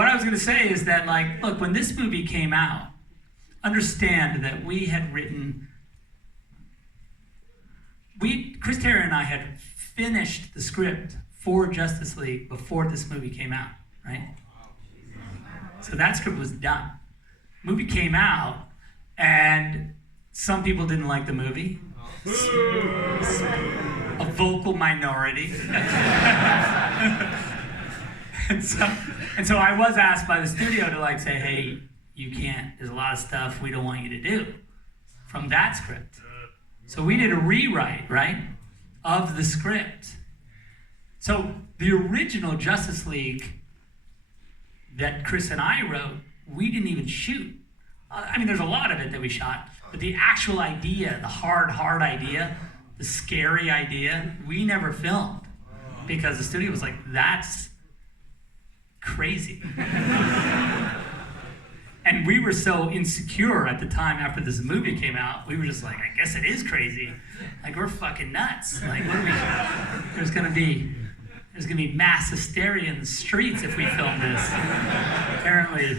what I was going to say is that, like, look, when this movie came out, understand that we had written, Chris Terrio and I had finished the script for Justice League before this movie came out, right? So that script was done. Movie came out, and some people didn't like the movie. A vocal minority. and so I was asked by the studio to like say, hey, you can't, there's a lot of stuff we don't want you to do from that script. So we did a rewrite, right, of the script. So the original Justice League that Chris and I wrote, we didn't even shoot. I mean, there's a lot of it that we shot, but the actual idea, the hard idea, the scary idea, we never filmed because the studio was like, that's crazy. And we were so insecure at the time after this movie came out, we were just like, I guess it is crazy. Like, we're fucking nuts. Like, what are we, there's gonna be mass hysteria in the streets if we film this. Apparently.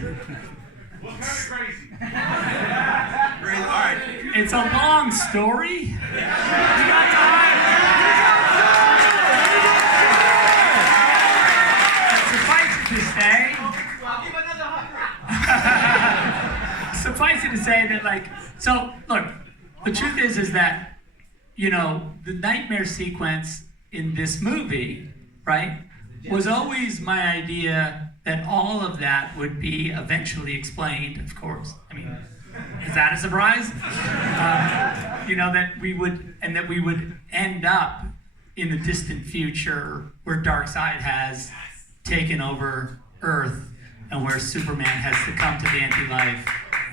What kind of crazy? All right. It's a long story. You got time? Suffice it to say that, like, so look, the truth is that, you know, the nightmare sequence in this movie, right, was always my idea that all of that would be eventually explained, of course. I mean, is that a surprise? You know, that we would end up in the distant future where Darkseid has taken over Earth and where Superman has succumbed to the anti-life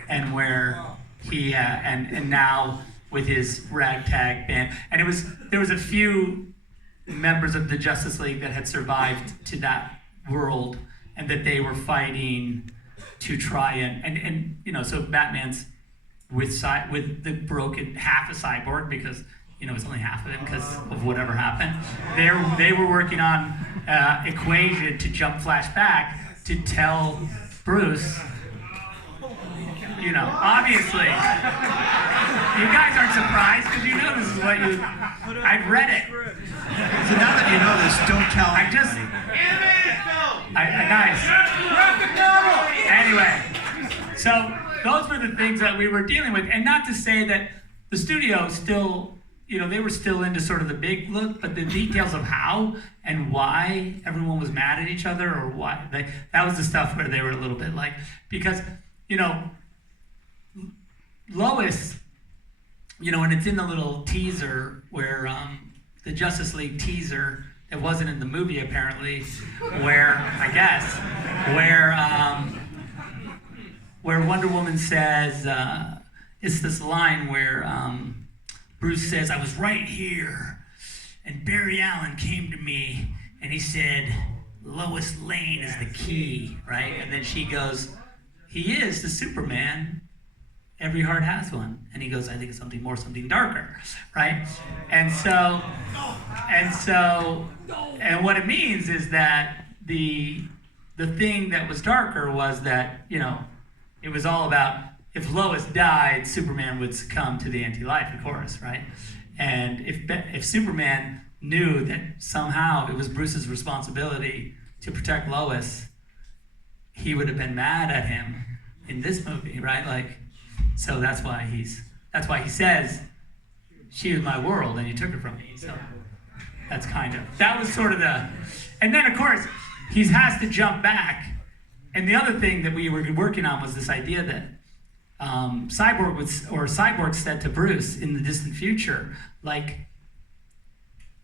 and where he, and now with his ragtag band. And there was a few members of the Justice League that had survived to that world and that they were fighting to try and you know, so Batman's with the broken half a cyborg because, you know, it's only half of him because of whatever happened. They were working on equation to jump flashback to tell Bruce, you know, obviously, you guys aren't surprised because you know this is what I've read it. So now that you know this, don't tell anybody. Nice. Anyway, so those were the things that we were dealing with, and not to say that the studio still, you know, they were still into sort of the big look, but the details of how and why everyone was mad at each other or why, that was the stuff where they were a little bit like, because, you know, Lois, you know, and it's in the little teaser where the Justice League teaser, it wasn't in the movie apparently, where, I guess, where Wonder Woman says, it's this line where Bruce says, I was right here, and Barry Allen came to me, and he said, Lois Lane is the key, right? And then she goes, he is the Superman. Every heart has one. And he goes, I think it's something more, something darker, right? And what it means is that the thing that was darker was that, you know, it was all about if Lois died, Superman would succumb to the anti-life, of course, right? And if Superman knew that somehow it was Bruce's responsibility to protect Lois, he would have been mad at him in this movie, right? Like, so that's why he says, she was my world and you took her from me. So that's that was sort of and then of course, he has to jump back. And the other thing that we were working on was this idea that Cyborg said to Bruce in the distant future, like,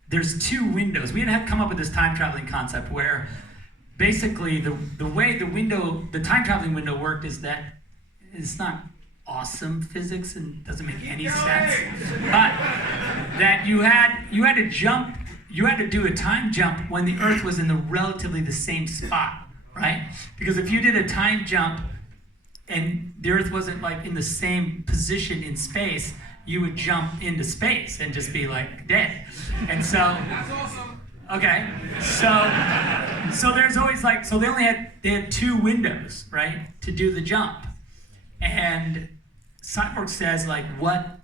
there's two windows. We had come up with this time traveling concept where basically the way the time traveling window worked is that it's not awesome physics and doesn't make any sense, but that you had to jump, you had to do a time jump when the Earth was in relatively the same spot, right? Because if you did a time jump and the Earth wasn't like in the same position in space, you would jump into space and just be like dead. And so, Okay, so there's always like, so they had 2 windows, right, to do the jump, and Cyborg says like, what,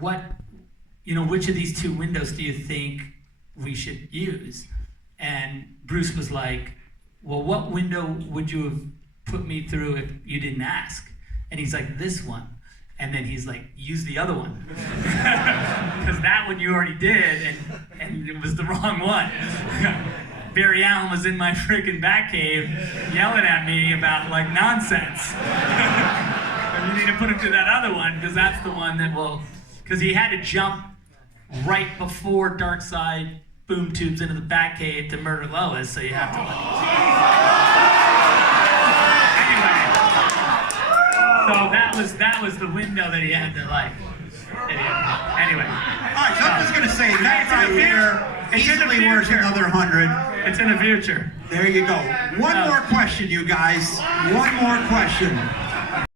which of these 2 windows do you think we should use? And Bruce was like, well, what window would you have put me through if you didn't ask? And he's like, this one. And then he's like, use the other one. Because that one you already did, and it was the wrong one. Barry Allen was in my freaking Batcave yelling at me about like nonsense. And you need to put him to that other one, because that's the one that will, because he had to jump right before Darkseid boom tubes into the Batcave to murder Lois, so you have to anyway. So that was the window that he had to like. Anyway. All right, so I'm just gonna say that right here easily worth another 100. It's in the future. There you go. One more question, you guys. One more question.